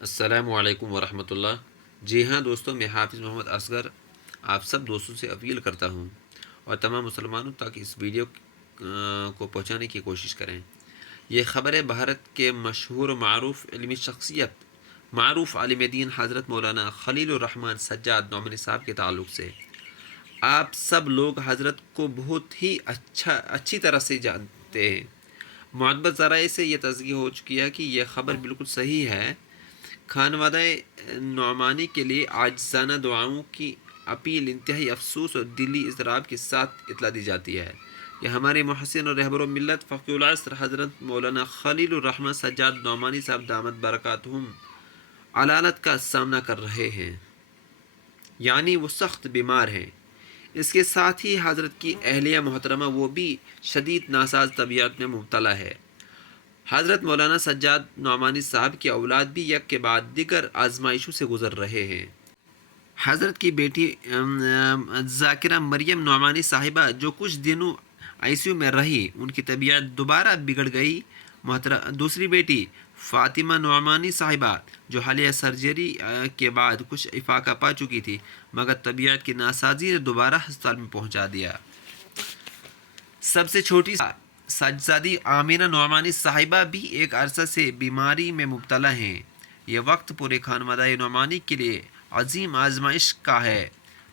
السلام علیکم ورحمۃ اللہ۔ جی ہاں دوستوں، میں حافظ محمد اصغر آپ سب دوستوں سے اپیل کرتا ہوں اور تمام مسلمانوں تک اس ویڈیو کو پہنچانے کی کوشش کریں۔ یہ خبر ہے بھارت کے مشہور و معروف علمی شخصیت، معروف عالم دین حضرت مولانا خلیل الرحمن سجاد نعمانی صاحب کے تعلق سے۔ آپ سب لوگ حضرت کو بہت ہی اچھی طرح سے جانتے ہیں۔ معتبر ذرائع سے یہ تصدیق ہو چکی ہے کہ یہ خبر بالکل صحیح ہے۔ خانوادہ نعمانی کے لیے عاجزانہ دعاؤں کی اپیل انتہائی افسوس اور دلی اضطراب کے ساتھ اطلاع دی جاتی ہے کہ ہمارے محسن اور رہبر ملت فقی العصر حضرت مولانا خلیل الرحمن سجاد نعمانی صاحب دامت برکاتہم علالت کا سامنا کر رہے ہیں، یعنی وہ سخت بیمار ہیں۔ اس کے ساتھ ہی حضرت کی اہلیہ محترمہ وہ بھی شدید ناساز طبیعت میں مبتلا ہے۔ حضرت مولانا سجاد نعمانی صاحب کی اولاد بھی یک کے بعد دیگر آزمائشوں سے گزر رہے ہیں۔ حضرت کی بیٹی ذاکرہ مریم نعمانی صاحبہ جو کچھ دنوں ICU میں رہی، ان کی طبیعت دوبارہ بگڑ گئی۔ دوسری بیٹی فاطمہ نعمانی صاحبہ جو حالیہ سرجری کے بعد کچھ افاقہ پا چکی تھی، مگر طبیعت کی ناسازی نے دوبارہ ہسپتال میں پہنچا دیا۔ سب سے چھوٹی سجادی آمینہ نعمانی صاحبہ بھی ایک عرصہ سے بیماری میں مبتلا ہیں۔ یہ وقت پورے خانوادہ نعمانی کے لیے عظیم آزمائش کا ہے۔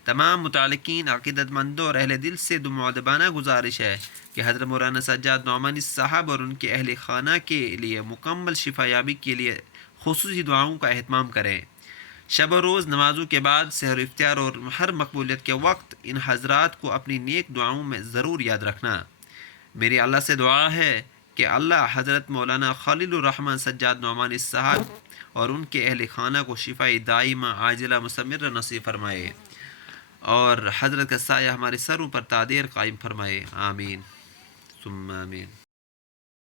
تمام متعلقین، عقیدت مندوں اور اہل دل سے مؤدبانہ گزارش ہے کہ حضرت مولانا سجاد نعمانی صاحب اور ان کے اہل خانہ کے لیے مکمل شفا یابی کے لیے خصوصی دعاؤں کا اہتمام کریں۔ شب و روز نمازوں کے بعد سحر و افطار اور ہر مقبولیت کے وقت ان حضرات کو اپنی نیک دعاؤں میں ضرور یاد رکھنا۔ میری اللہ سے دعا ہے کہ اللہ حضرت مولانا خلیل الرحمن سجاد نعمانی صاحب اور ان کے اہل خانہ کو شفاء دائمہ عاجلہ مستمر نصیب فرمائے اور حضرت کا سایہ ہمارے سروں پر تادیر قائم فرمائے، آمین ثم آمین۔